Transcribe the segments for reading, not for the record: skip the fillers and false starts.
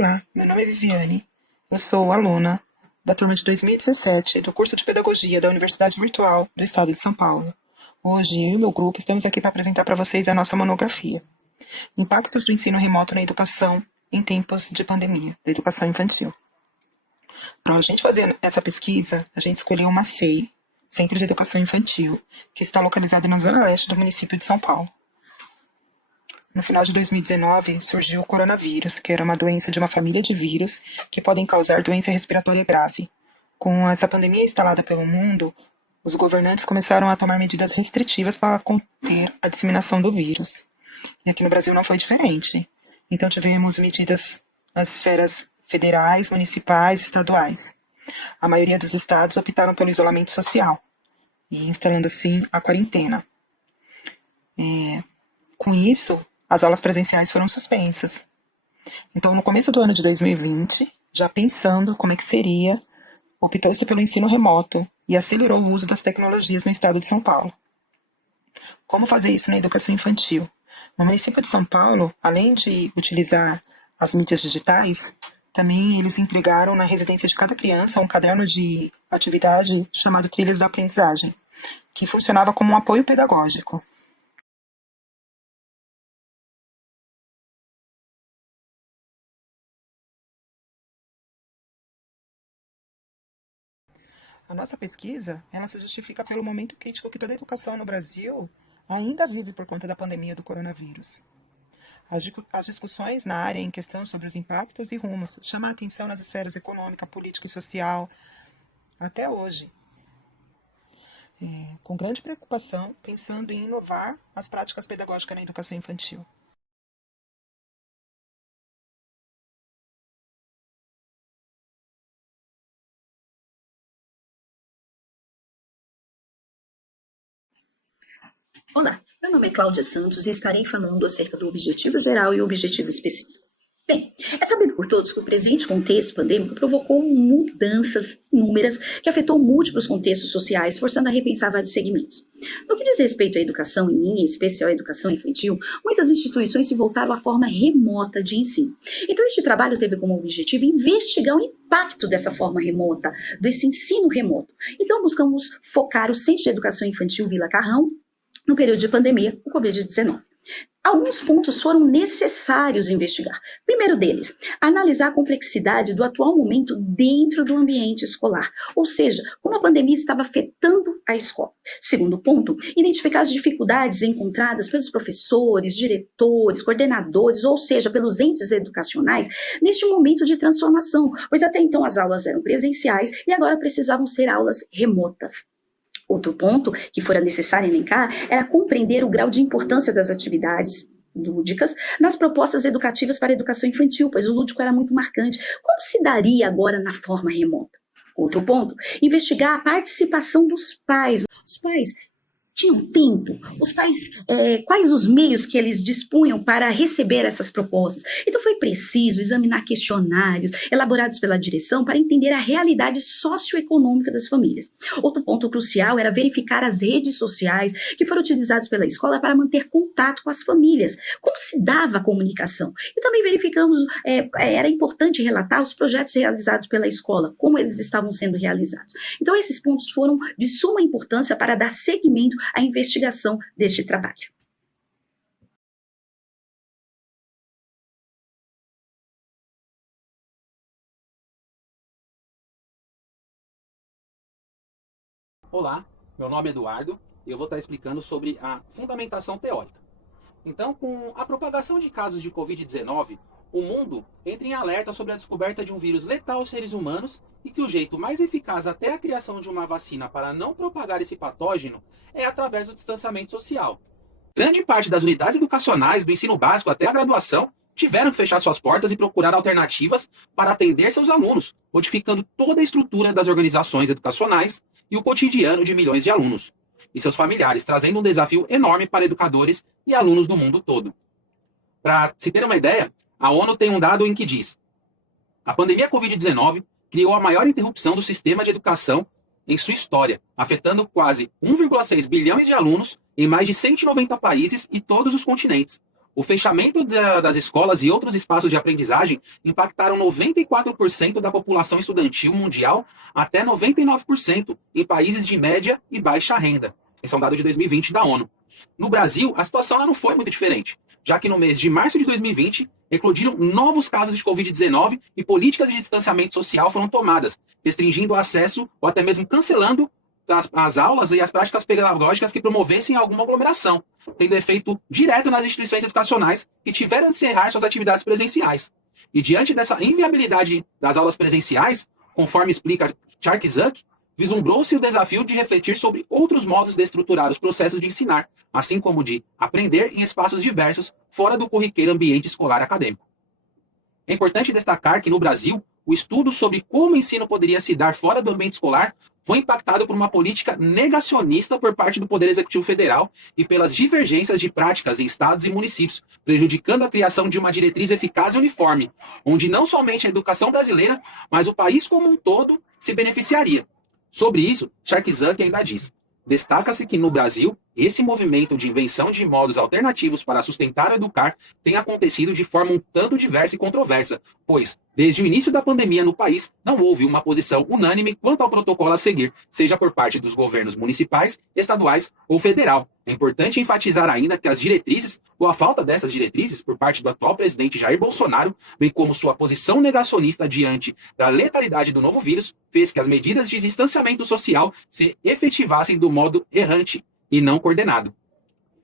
Olá, meu nome é Viviane. Eu sou aluna da turma de 2017 do curso de Pedagogia da Universidade Virtual do Estado de São Paulo. Hoje, eu e meu grupo estamos aqui para apresentar para vocês a nossa monografia: Impactos do ensino remoto na educação em tempos de pandemia, da educação infantil. Para a gente fazer essa pesquisa, a gente escolheu uma CEI, Centro de Educação Infantil, que está localizado na zona leste do município de São Paulo. No final de 2019, surgiu o coronavírus, que era uma doença de uma família de vírus que podem causar doença respiratória grave. Com essa pandemia instalada pelo mundo, os governantes começaram a tomar medidas restritivas para conter a disseminação do vírus. E aqui no Brasil não foi diferente. Então tivemos medidas nas esferas federais, municipais e estaduais. A maioria dos estados optaram pelo isolamento social, e instalando assim a quarentena. Com isso, as aulas presenciais foram suspensas. Então, no começo do ano de 2020, já pensando como é que seria, optou-se pelo ensino remoto e acelerou o uso das tecnologias no estado de São Paulo. Como fazer isso na educação infantil? No município de São Paulo, além de utilizar as mídias digitais, também eles entregaram na residência de cada criança um caderno de atividade chamado Trilhas da Aprendizagem, que funcionava como um apoio pedagógico. A nossa pesquisa, ela se justifica pelo momento crítico que toda a educação no Brasil ainda vive por conta da pandemia do coronavírus. As discussões na área em questão sobre os impactos e rumos chamam a atenção nas esferas econômica, política e social até hoje, com grande preocupação, pensando em inovar as práticas pedagógicas na educação infantil. Olá, meu nome é Cláudia Santos e estarei falando acerca do objetivo geral e o objetivo específico. Bem, é sabido por todos que o presente contexto pandêmico provocou mudanças inúmeras que afetou múltiplos contextos sociais, forçando a repensar vários segmentos. No que diz respeito à educação, em especial à educação infantil, muitas instituições se voltaram à forma remota de ensino. Então, este trabalho teve como objetivo investigar o impacto dessa forma remota, desse ensino remoto. Então, buscamos focar o Centro de Educação Infantil Vila Carrão no período de pandemia, o Covid-19. Alguns pontos foram necessários investigar. Primeiro deles, analisar a complexidade do atual momento dentro do ambiente escolar, ou seja, como a pandemia estava afetando a escola. Segundo ponto, identificar as dificuldades encontradas pelos professores, diretores, coordenadores, ou seja, pelos entes educacionais, neste momento de transformação, pois até então as aulas eram presenciais e agora precisavam ser aulas remotas. Outro ponto que fora necessário elencar era compreender o grau de importância das atividades lúdicas nas propostas educativas para a educação infantil, pois o lúdico era muito marcante. Como se daria agora na forma remota? Outro ponto, investigar a participação dos pais. Os pais tinham tempo? Os pais, quais os meios que eles dispunham para receber essas propostas? Então foi preciso examinar questionários elaborados pela direção para entender a realidade socioeconômica das famílias. Outro ponto crucial era verificar as redes sociais que foram utilizadas pela escola para manter contato com as famílias. Como se dava a comunicação? E também verificamos, era importante relatar os projetos realizados pela escola, como eles estavam sendo realizados. Então esses pontos foram de suma importância para dar seguimento a investigação deste trabalho. Olá, meu nome é Eduardo e eu vou estar explicando sobre a fundamentação teórica. Então, com a propagação de casos de Covid-19, o mundo entra em alerta sobre a descoberta de um vírus letal aos seres humanos e que o jeito mais eficaz até a criação de uma vacina para não propagar esse patógeno é através do distanciamento social. Grande parte das unidades educacionais, do ensino básico até a graduação, tiveram que fechar suas portas e procurar alternativas para atender seus alunos, modificando toda a estrutura das organizações educacionais e o cotidiano de milhões de alunos e seus familiares, trazendo um desafio enorme para educadores e alunos do mundo todo. Para se ter uma ideia, a ONU tem um dado em que diz: a pandemia Covid-19 criou a maior interrupção do sistema de educação em sua história, afetando quase 1,6 bilhões de alunos em mais de 190 países e todos os continentes, O fechamento das escolas e outros espaços de aprendizagem impactaram 94% da população estudantil mundial até 99% em países de média e baixa renda. Esse é um dado de 2020 da ONU. No Brasil, a situação não foi muito diferente, já que no mês de março de 2020, eclodiram novos casos de Covid-19 e políticas de distanciamento social foram tomadas, restringindo o acesso ou até mesmo cancelando as aulas e as práticas pedagógicas que promovessem alguma aglomeração, tendo efeito direto nas instituições educacionais que tiveram de encerrar suas atividades presenciais. E diante dessa inviabilidade das aulas presenciais, conforme explica Chark Zuck, vislumbrou-se o desafio de refletir sobre outros modos de estruturar os processos de ensinar, assim como de aprender em espaços diversos fora do corriqueiro ambiente escolar acadêmico. É importante destacar que no Brasil, o estudo sobre como o ensino poderia se dar fora do ambiente escolar foi impactado por uma política negacionista por parte do Poder Executivo Federal e pelas divergências de práticas em estados e municípios, prejudicando a criação de uma diretriz eficaz e uniforme, onde não somente a educação brasileira, mas o país como um todo se beneficiaria. Sobre isso, Chark Zuck ainda diz: destaca-se que no Brasil, esse movimento de invenção de modos alternativos para sustentar e educar tem acontecido de forma um tanto diversa e controversa, pois, desde o início da pandemia no país, não houve uma posição unânime quanto ao protocolo a seguir, seja por parte dos governos municipais, estaduais ou federal. É importante enfatizar ainda que as diretrizes, ou a falta dessas diretrizes por parte do atual presidente Jair Bolsonaro, bem como sua posição negacionista diante da letalidade do novo vírus, fez que as medidas de distanciamento social se efetivassem do modo errante e não coordenado.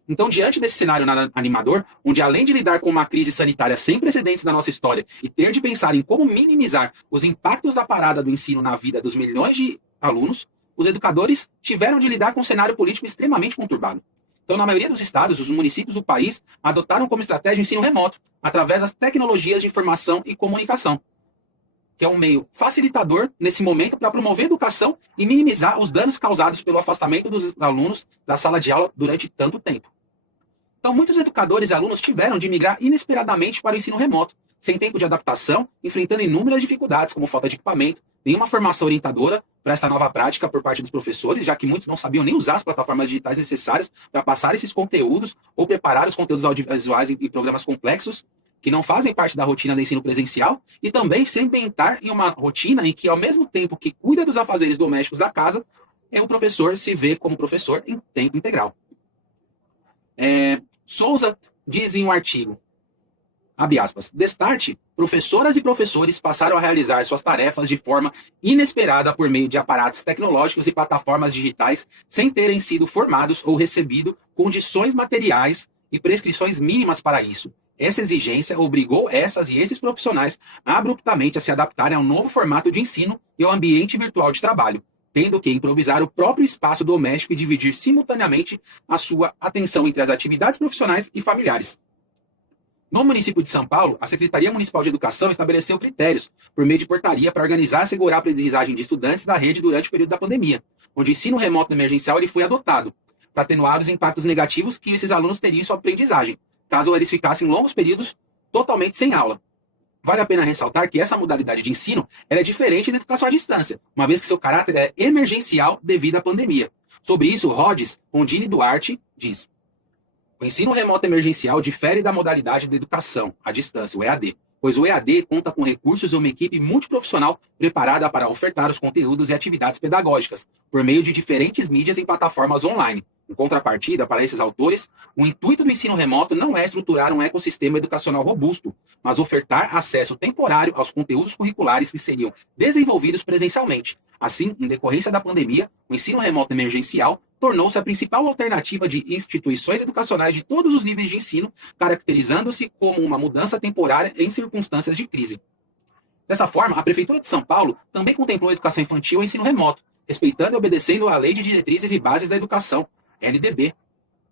Então, diante desse cenário animador, onde além de lidar com uma crise sanitária sem precedentes na nossa história e ter de pensar em como minimizar os impactos da parada do ensino na vida dos milhões de alunos, os educadores tiveram de lidar com um cenário político extremamente conturbado. Então, na maioria dos estados, os municípios do país adotaram como estratégia o ensino remoto, através das tecnologias de informação e comunicação, que é um meio facilitador nesse momento para promover a educação e minimizar os danos causados pelo afastamento dos alunos da sala de aula durante tanto tempo. Então, muitos educadores e alunos tiveram de migrar inesperadamente para o ensino remoto, sem tempo de adaptação, enfrentando inúmeras dificuldades, como falta de equipamento, nenhuma formação orientadora para esta nova prática por parte dos professores, já que muitos não sabiam nem usar as plataformas digitais necessárias para passar esses conteúdos ou preparar os conteúdos audiovisuais em programas complexos, que não fazem parte da rotina do ensino presencial, e também se ambientar em uma rotina em que, ao mesmo tempo que cuida dos afazeres domésticos da casa, o professor se vê como professor em tempo integral. Souza diz em um artigo, abre aspas, destarte, professoras e professores passaram a realizar suas tarefas de forma inesperada por meio de aparatos tecnológicos e plataformas digitais sem terem sido formados ou recebido condições materiais e prescrições mínimas para isso. Essa exigência obrigou essas e esses profissionais abruptamente a se adaptarem ao novo formato de ensino e ao ambiente virtual de trabalho, tendo que improvisar o próprio espaço doméstico e dividir simultaneamente a sua atenção entre as atividades profissionais e familiares. No município de São Paulo, a Secretaria Municipal de Educação estabeleceu critérios por meio de portaria para organizar e assegurar a aprendizagem de estudantes da rede durante o período da pandemia, onde o ensino remoto emergencial ele foi adotado, para atenuar os impactos negativos que esses alunos teriam em sua aprendizagem, caso eles ficassem longos períodos totalmente sem aula. Vale a pena ressaltar que essa modalidade de ensino é diferente da educação à distância, uma vez que seu caráter é emergencial devido à pandemia. Sobre isso, Rhodes Rondini Duarte diz: o ensino remoto emergencial difere da modalidade de educação à distância, o EAD, pois o EAD conta com recursos e uma equipe multiprofissional preparada para ofertar os conteúdos e atividades pedagógicas por meio de diferentes mídias em plataformas online. Em contrapartida, para esses autores, o intuito do ensino remoto não é estruturar um ecossistema educacional robusto, mas ofertar acesso temporário aos conteúdos curriculares que seriam desenvolvidos presencialmente. Assim, em decorrência da pandemia, o ensino remoto emergencial tornou-se a principal alternativa de instituições educacionais de todos os níveis de ensino, caracterizando-se como uma mudança temporária em circunstâncias de crise. Dessa forma, a Prefeitura de São Paulo também contemplou a educação infantil e ensino remoto, respeitando e obedecendo à Lei de Diretrizes e Bases da Educação, LDB,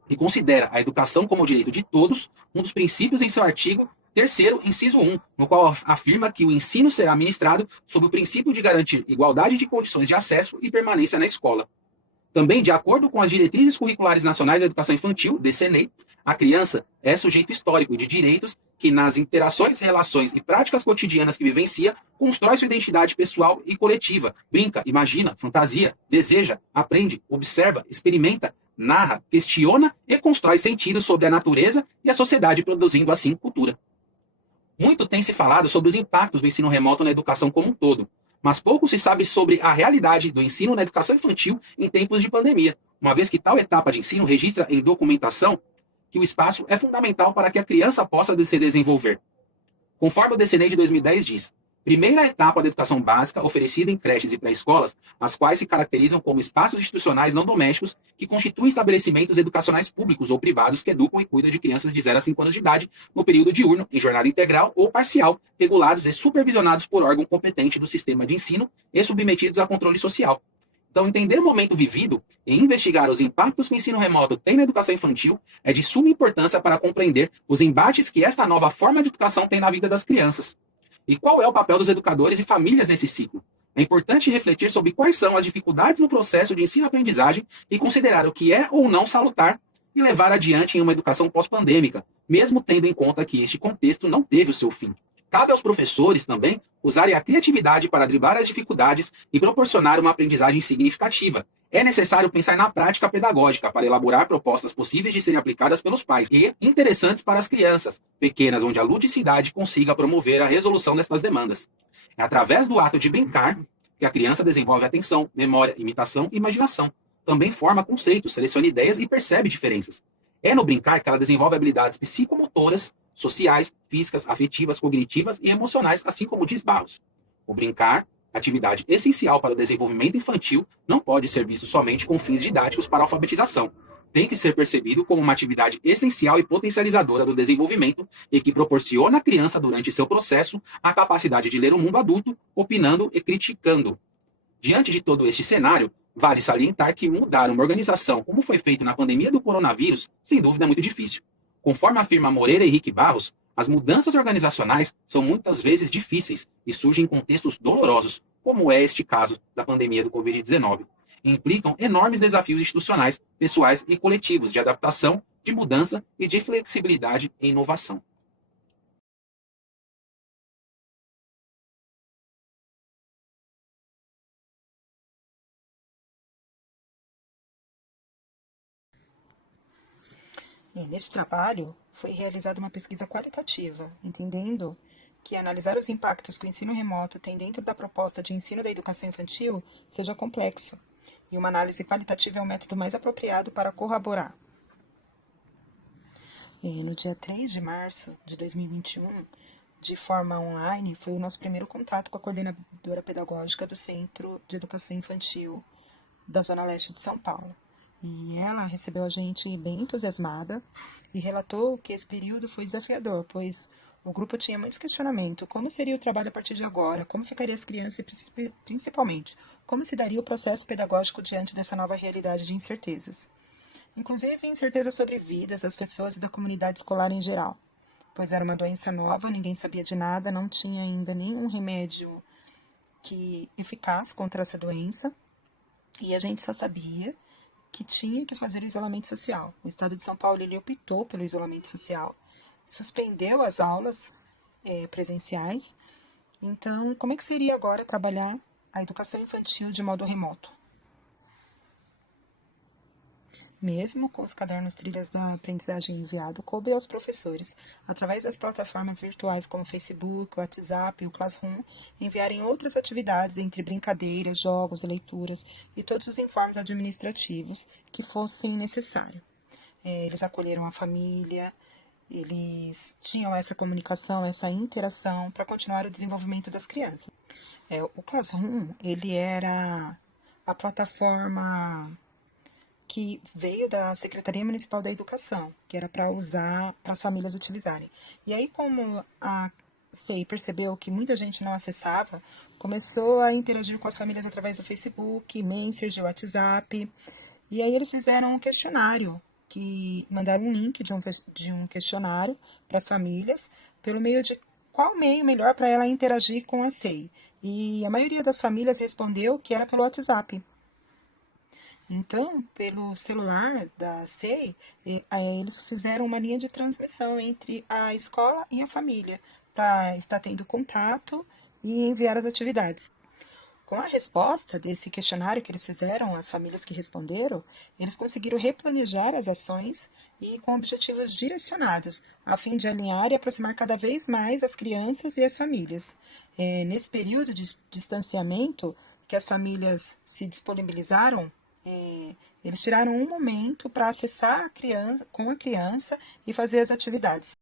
que considera a educação como direito de todos, um dos princípios em seu artigo 3º, inciso 1, no qual afirma que o ensino será ministrado sob o princípio de garantir igualdade de condições de acesso e permanência na escola. Também, de acordo com as Diretrizes Curriculares Nacionais da Educação Infantil, DCNEI, a criança é sujeito histórico de direitos que, nas interações, relações e práticas cotidianas que vivencia, constrói sua identidade pessoal e coletiva, brinca, imagina, fantasia, deseja, aprende, observa, experimenta, narra, questiona e constrói sentidos sobre a natureza e a sociedade, produzindo assim cultura. Muito tem se falado sobre os impactos do ensino remoto na educação como um todo, mas pouco se sabe sobre a realidade do ensino na educação infantil em tempos de pandemia, uma vez que tal etapa de ensino registra em documentação que o espaço é fundamental para que a criança possa se desenvolver. Conforme o DCNE de 2010 diz, primeira etapa da educação básica oferecida em creches e pré-escolas, as quais se caracterizam como espaços institucionais não domésticos que constituem estabelecimentos educacionais públicos ou privados que educam e cuidam de crianças de 0 a 5 anos de idade no período diurno, em jornada integral ou parcial, regulados e supervisionados por órgão competente do sistema de ensino e submetidos a controle social. Então, entender o momento vivido e investigar os impactos que o ensino remoto tem na educação infantil é de suma importância para compreender os embates que esta nova forma de educação tem na vida das crianças. E qual é o papel dos educadores e famílias nesse ciclo? É importante refletir sobre quais são as dificuldades no processo de ensino-aprendizagem e considerar o que é ou não salutar e levar adiante em uma educação pós-pandêmica, mesmo tendo em conta que este contexto não teve o seu fim. Cabe aos professores também usarem a criatividade para driblar as dificuldades e proporcionar uma aprendizagem significativa. É necessário pensar na prática pedagógica para elaborar propostas possíveis de serem aplicadas pelos pais e interessantes para as crianças pequenas, onde a ludicidade consiga promover a resolução destas demandas. É através do ato de brincar que a criança desenvolve atenção, memória, imitação e imaginação. Também forma conceitos, seleciona ideias e percebe diferenças. É no brincar que ela desenvolve habilidades psicomotoras, sociais, físicas, afetivas, cognitivas e emocionais, assim como diz Barros. O brincar, atividade essencial para o desenvolvimento infantil, não pode ser visto somente com fins didáticos para a alfabetização. Tem que ser percebido como uma atividade essencial e potencializadora do desenvolvimento e que proporciona à criança, durante seu processo, a capacidade de ler o mundo adulto, opinando e criticando. Diante de todo este cenário, vale salientar que mudar uma organização, como foi feito na pandemia do coronavírus, sem dúvida é muito difícil. Conforme afirma Moreira e Henrique Barros, as mudanças organizacionais são muitas vezes difíceis e surgem em contextos dolorosos, como é este caso da pandemia do Covid-19. E implicam enormes desafios institucionais, pessoais e coletivos de adaptação, de mudança e de flexibilidade e inovação. E nesse trabalho, foi realizada uma pesquisa qualitativa, entendendo que analisar os impactos que o ensino remoto tem dentro da proposta de ensino da educação infantil seja complexo, e uma análise qualitativa é o método mais apropriado para corroborar. E no dia 3 de março de 2021, de forma online, foi o nosso primeiro contato com a coordenadora pedagógica do Centro de Educação Infantil da Zona Leste de São Paulo. E ela recebeu a gente bem entusiasmada e relatou que esse período foi desafiador, pois o grupo tinha muitos questionamentos. Como seria o trabalho a partir de agora? Como ficariam as crianças e, principalmente, como se daria o processo pedagógico diante dessa nova realidade de incertezas? Inclusive, incertezas sobre vidas das pessoas e da comunidade escolar em geral, pois era uma doença nova, ninguém sabia de nada, não tinha ainda nenhum remédio eficaz contra essa doença, e a gente só sabia que tinha que fazer o isolamento social. O Estado de São Paulo ele optou pelo isolamento social, suspendeu as aulas presenciais. Então, como é que seria agora trabalhar a educação infantil de modo remoto? Mesmo com os cadernos trilhas da aprendizagem enviado, coube aos professores, através das plataformas virtuais como Facebook, WhatsApp e o Classroom, enviarem outras atividades entre brincadeiras, jogos, leituras e todos os informes administrativos que fossem necessários. Eles acolheram a família, eles tinham essa comunicação, essa interação para continuar o desenvolvimento das crianças. O Classroom, ele era a plataforma que veio da Secretaria Municipal da Educação, que era para usar, para as famílias utilizarem. E aí, como a SEI percebeu que muita gente não acessava, começou a interagir com as famílias através do Facebook, Messenger, WhatsApp. E aí eles fizeram um questionário, que mandaram um link de um questionário para as famílias, pelo meio de qual meio melhor para ela interagir com a SEI. E a maioria das famílias respondeu que era pelo WhatsApp. Então, pelo celular da SEI, eles fizeram uma linha de transmissão entre a escola e a família, para estar tendo contato e enviar as atividades. Com a resposta desse questionário que eles fizeram, as famílias que responderam, eles conseguiram replanejar as ações e com objetivos direcionados, a fim de alinhar e aproximar cada vez mais as crianças e as famílias. Nesse período de distanciamento, que as famílias se disponibilizaram, eles tiraram um momento para acessar a criança, com a criança e fazer as atividades.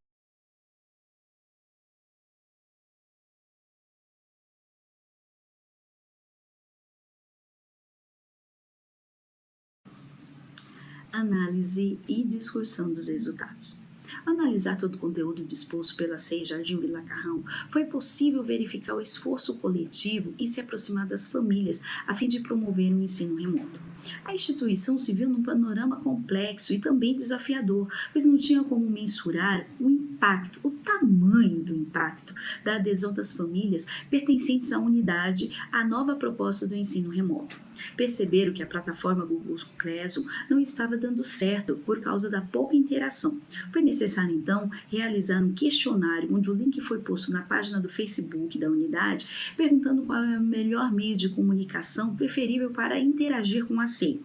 Análise e discussão dos resultados. Ao analisar todo o conteúdo disposto pela SEI Jardim Vila Carrão, foi possível verificar o esforço coletivo em se aproximar das famílias a fim de promover um ensino remoto. A instituição se viu num panorama complexo e também desafiador, pois não tinha como mensurar o impacto, o tamanho do impacto da adesão das famílias pertencentes à unidade à nova proposta do ensino remoto. Perceberam que a plataforma Google Classroom não estava dando certo por causa da pouca interação. Foi necessário, então, realizar um questionário onde o link foi posto na página do Facebook da unidade, perguntando qual é o melhor meio de comunicação preferível para interagir com a SEI.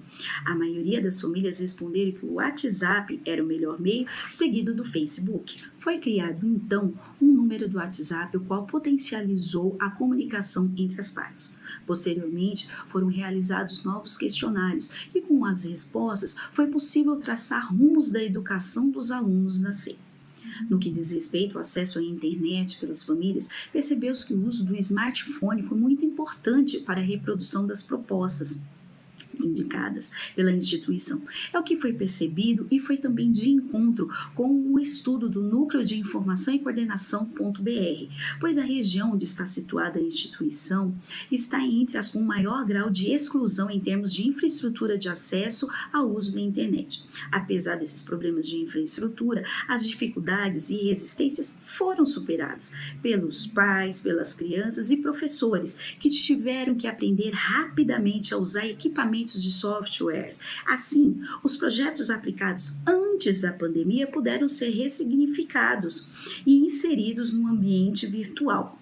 A maioria das famílias responderam que o WhatsApp era o melhor meio, seguido do Facebook. Foi criado, então, um número do WhatsApp, o qual potencializou a comunicação entre as partes. Posteriormente, foram realizados novos questionários e, com as respostas, foi possível traçar rumos da educação dos alunos da SEI. No que diz respeito ao acesso à internet pelas famílias, percebeu-se que o uso do smartphone foi muito importante para a reprodução das propostas indicadas pela instituição. É o que foi percebido e foi também de encontro com o estudo do Núcleo de Informação e Coordenação.br, pois a região onde está situada a instituição está entre as com maior grau de exclusão em termos de infraestrutura de acesso ao uso da internet. Apesar desses problemas de infraestrutura, as dificuldades e resistências foram superadas pelos pais, pelas crianças e professores, que tiveram que aprender rapidamente a usar equipamentos de softwares. Assim, os projetos aplicados antes da pandemia puderam ser ressignificados e inseridos no ambiente virtual.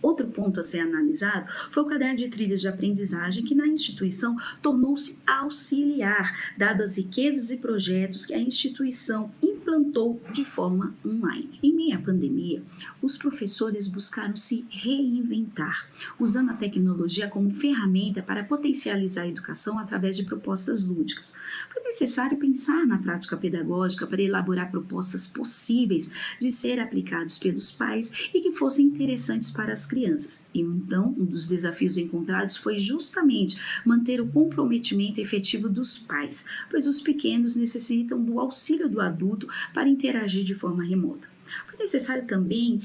Outro ponto a ser analisado foi o caderno de trilhas de aprendizagem, que na instituição tornou-se auxiliar, dadas as riquezas e projetos que a instituição implantou de forma online. Em meio à pandemia, os professores buscaram se reinventar, usando a tecnologia como ferramenta para potencializar a educação através de propostas lúdicas. Foi necessário pensar na prática pedagógica para elaborar propostas possíveis de ser aplicadas pelos pais e que fossem interessantes para as crianças. E então, um dos desafios encontrados foi justamente manter o comprometimento efetivo dos pais, pois os pequenos necessitam do auxílio do adulto para interagir de forma remota. Foi necessário também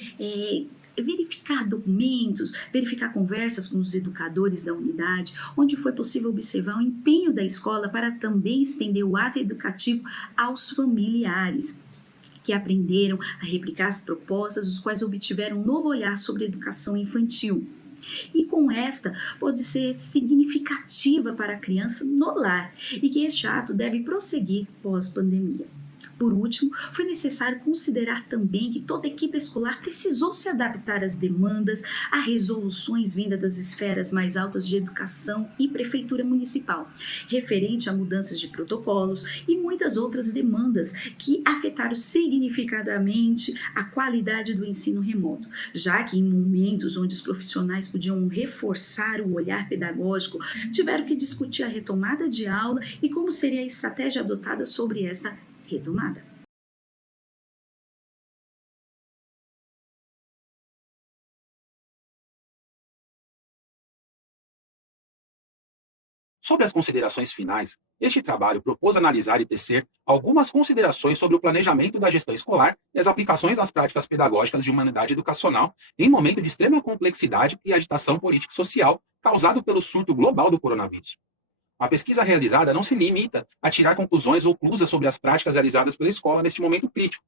verificar documentos, verificar conversas com os educadores da unidade, onde foi possível observar o empenho da escola para também estender o ato educativo aos familiares, que aprenderam a replicar as propostas, os quais obtiveram um novo olhar sobre a educação infantil. E com esta pode ser significativa para a criança no lar e que este ato deve prosseguir pós-pandemia. Por último, foi necessário considerar também que toda equipe escolar precisou se adaptar às demandas, a resoluções vindas das esferas mais altas de educação e prefeitura municipal, referente a mudanças de protocolos e muitas outras demandas que afetaram significativamente a qualidade do ensino remoto, já que em momentos onde os profissionais podiam reforçar o olhar pedagógico, tiveram que discutir a retomada de aula e como seria a estratégia adotada sobre esta retomada. Sobre as considerações finais, este trabalho propôs analisar e tecer algumas considerações sobre o planejamento da gestão escolar e as aplicações das práticas pedagógicas de humanidade educacional em momento de extrema complexidade e agitação político-social causado pelo surto global do coronavírus. A pesquisa realizada não se limita a tirar conclusões oclusas sobre as práticas realizadas pela escola neste momento crítico,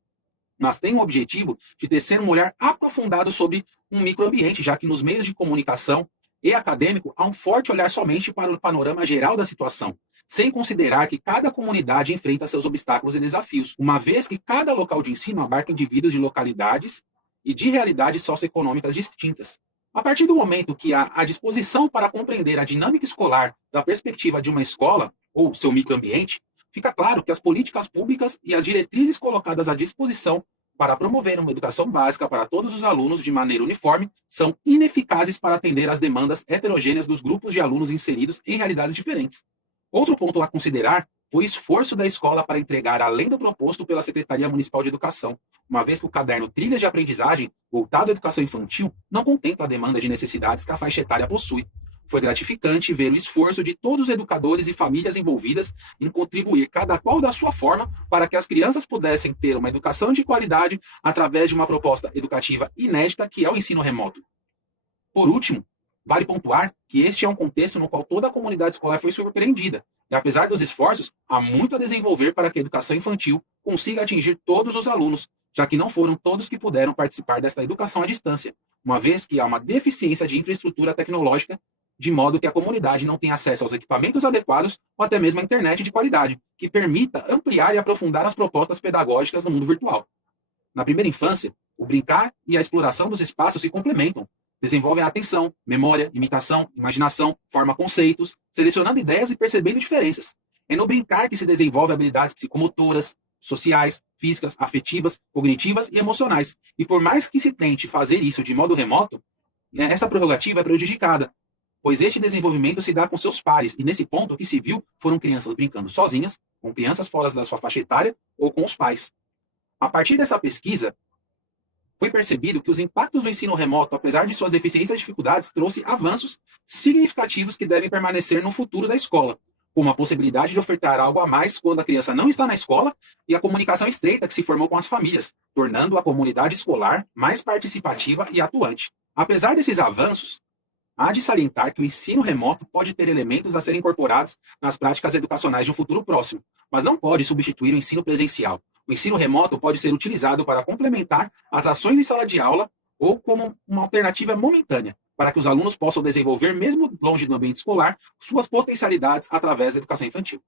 mas tem o objetivo de tecer um olhar aprofundado sobre um microambiente, já que nos meios de comunicação e acadêmico há um forte olhar somente para o panorama geral da situação, sem considerar que cada comunidade enfrenta seus obstáculos e desafios, uma vez que cada local de ensino abarca indivíduos de localidades e de realidades socioeconômicas distintas. A partir do momento que há a disposição para compreender a dinâmica escolar da perspectiva de uma escola ou seu microambiente, fica claro que as políticas públicas e as diretrizes colocadas à disposição para promover uma educação básica para todos os alunos de maneira uniforme são ineficazes para atender às demandas heterogêneas dos grupos de alunos inseridos em realidades diferentes. Outro ponto a considerar foi o esforço da escola para entregar além do proposto pela Secretaria Municipal de Educação, uma vez que o caderno Trilhas de Aprendizagem, voltado à educação infantil, não contempla a demanda de necessidades que a faixa etária possui. Foi gratificante ver o esforço de todos os educadores e famílias envolvidas em contribuir, cada qual da sua forma, para que as crianças pudessem ter uma educação de qualidade através de uma proposta educativa inédita que é o ensino remoto. Por último, vale pontuar que este é um contexto no qual toda a comunidade escolar foi surpreendida, e apesar dos esforços, há muito a desenvolver para que a educação infantil consiga atingir todos os alunos, já que não foram todos que puderam participar desta educação à distância, uma vez que há uma deficiência de infraestrutura tecnológica, de modo que a comunidade não tem acesso aos equipamentos adequados ou até mesmo à internet de qualidade, que permita ampliar e aprofundar as propostas pedagógicas no mundo virtual. Na primeira infância, o brincar e a exploração dos espaços se complementam, desenvolvem a atenção, memória, imitação, imaginação, forma conceitos, selecionando ideias e percebendo diferenças. É no brincar que se desenvolve habilidades psicomotoras, sociais, físicas, afetivas, cognitivas e emocionais. E por mais que se tente fazer isso de modo remoto, essa prerrogativa é prejudicada, pois este desenvolvimento se dá com seus pares, e nesse ponto o que se viu foram crianças brincando sozinhas, com crianças fora da sua faixa etária ou com os pais. A partir dessa pesquisa, foi percebido que os impactos do ensino remoto, apesar de suas deficiências e dificuldades, trouxe avanços significativos que devem permanecer no futuro da escola, como a possibilidade de ofertar algo a mais quando a criança não está na escola e a comunicação estreita que se formou com as famílias, tornando a comunidade escolar mais participativa e atuante. Apesar desses avanços, há de salientar que o ensino remoto pode ter elementos a serem incorporados nas práticas educacionais de um futuro próximo, mas não pode substituir o ensino presencial. O ensino remoto pode ser utilizado para complementar as ações em sala de aula ou como uma alternativa momentânea, para que os alunos possam desenvolver, mesmo longe do ambiente escolar, suas potencialidades através da educação infantil.